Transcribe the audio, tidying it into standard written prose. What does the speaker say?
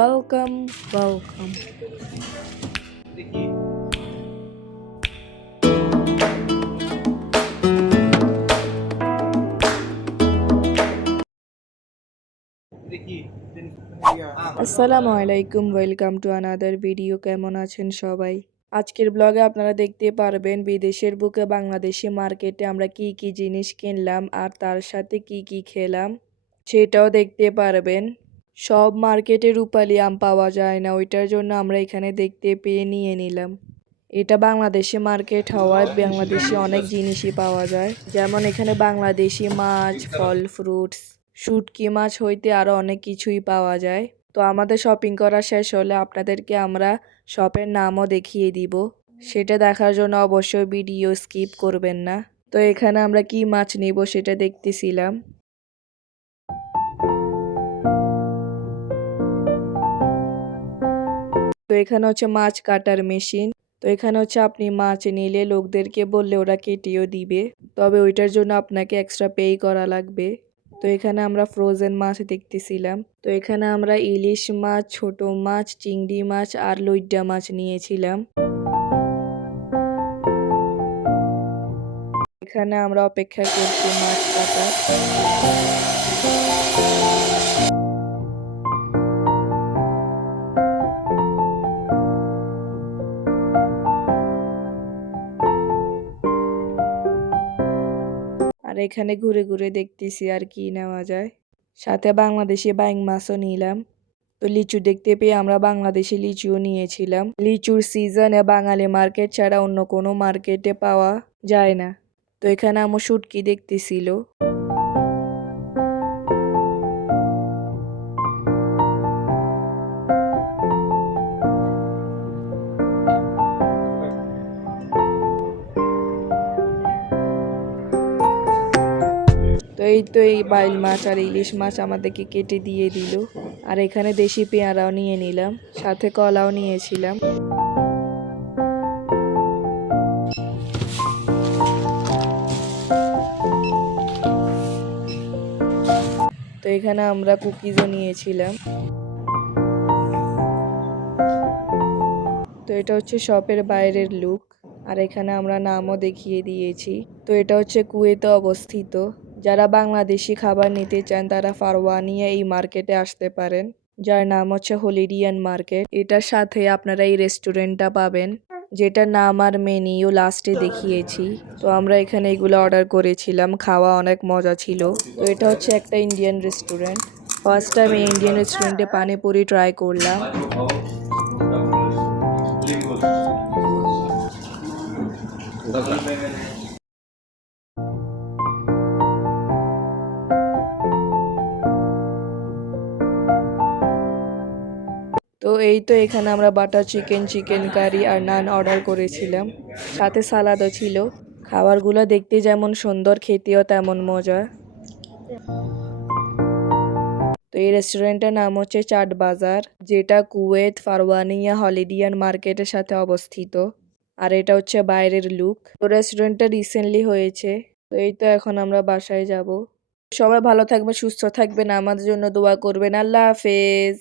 Welcome, welcome. আসসালামু আলাইকুম, welcome to another video. কেমন আছেন সবাই? আজকের ব্লগে আপনারা দেখতে পারবেন বিদেশের বুকে বাংলাদেশি মার্কেটে আমরা কি কি জিনিস কিনলাম আর তার সাথে কি কি খেলাম সেটাও দেখতে পারবেন। সব মার্কেটে রূপালি আম পাওয়া যায় না, ওইটার জন্য আমরা এখানে দেখতে পেয়ে নিয়ে নিলাম। এটা বাংলাদেশি মার্কেট হওয়ায় বাংলাদেশি অনেক জিনিসই পাওয়া যায়, যেমন এখানে বাংলাদেশি মাছ, ফল, ফ্রুটস, শুটকি মাছ হইতে আরও অনেক কিছুই পাওয়া যায়। তো আমাদের শপিং করা শেষ হলে আপনাদেরকে আমরা শপের নামও দেখিয়ে দিব, সেটা দেখার জন্য অবশ্যই ভিডিও স্কিপ করবেন না। তো এখানে আমরা কি মাছ নিব সেটা দেখতেছিলাম। তো এখানে হচ্ছে মাছ কাটার মেশিন। তো এখানে হচ্ছে আপনি মাছ নিলে লোকদেরকে বললে ওরা কেটেও দিবে, তবে ওইটার জন্য আপনাকে এক্সট্রা পে করা লাগবে। তো এখানে আমরা ফ্রোজেন মাছ দেখতেছিলাম। তো এখানে আমরা ইলিশ মাছ, ছোট মাছ, চিংড়ি মাছ আর লইট্টা মাছ নিয়েছিলাম। এখানে আমরা অপেক্ষা করছি মাছ কাটার। আর এখানে ঘুরে ঘুরে দেখতেছি আর কি নেওয়া যায়। সাথে বাংলাদেশি বাইং মাছও নিলাম। তো লিচু দেখতে পেয়ে আমরা বাংলাদেশি লিচুও নিয়েছিলাম। লিচুর সিজনে বাঙালি মার্কেট ছাড়া অন্য কোনো মার্কেটে পাওয়া যায় না। তো এখানে আমার শুটকি দেখতেছিল। তো এই বাইল মাছ আর ইলিশ মাছ আমাদেরকে কেটে দিয়ে দিল। আর এখানে দেশি পেয়ারাও নিয়ে নিলাম, সাথে কলাও নিয়েছিলাম। তো এখানে আমরা কুকিজও নিয়েছিলাম। তো এটা হচ্ছে শপের বাইরের লুক, আর এখানে আমরা নামও দেখিয়ে দিয়েছি। তো এটা হচ্ছে কুয়েতে অবস্থিত। যারা বাংলাদেশি খাবার নিতে চান তারা ফারওয়ানিয়া এই মার্কেটে আসতে পারেন, যার নাম হচ্ছে হলিডিয়ান মার্কেট। এটার সাথে আপনারা এই রেস্টুরেন্টটা পাবেন, যেটার নাম আর মেনিও লাস্টে দেখিয়েছি। তো আমরা এখানে এগুলো অর্ডার করেছিলাম, খাওয়া অনেক মজা ছিল। তো এটা হচ্ছে একটা ইন্ডিয়ান রেস্টুরেন্ট। ফার্স্ট টাইম এই ইন্ডিয়ান রেস্টুরেন্টে পানিপুরি ট্রাই করলাম। তো এই তো এখানে আমরা বাটার চিকেন, চিকেন কারি আর নান অর্ডার করেছিলাম, সাথে সালাদও ছিল। খাবারগুলো দেখতে যেমন সুন্দর, খেতেও তেমন মজা। তো এই রেস্টুরেন্টের নাম হচ্ছে চাট বাজার, যেটা কুয়েত ফারওয়ানিয়া হলিডিয়ান মার্কেটের সাথে অবস্থিত। আর এটা হচ্ছে বাইরের লুক। তো রেস্টুরেন্টটা রিসেন্টলি হয়েছে। তো এই তো এখন আমরা বাসায় যাব। সবাই ভালো থাকবেন, সুস্থ থাকবেন, আমাদের জন্য দোয়া করবেন। আল্লাহ হাফেজ।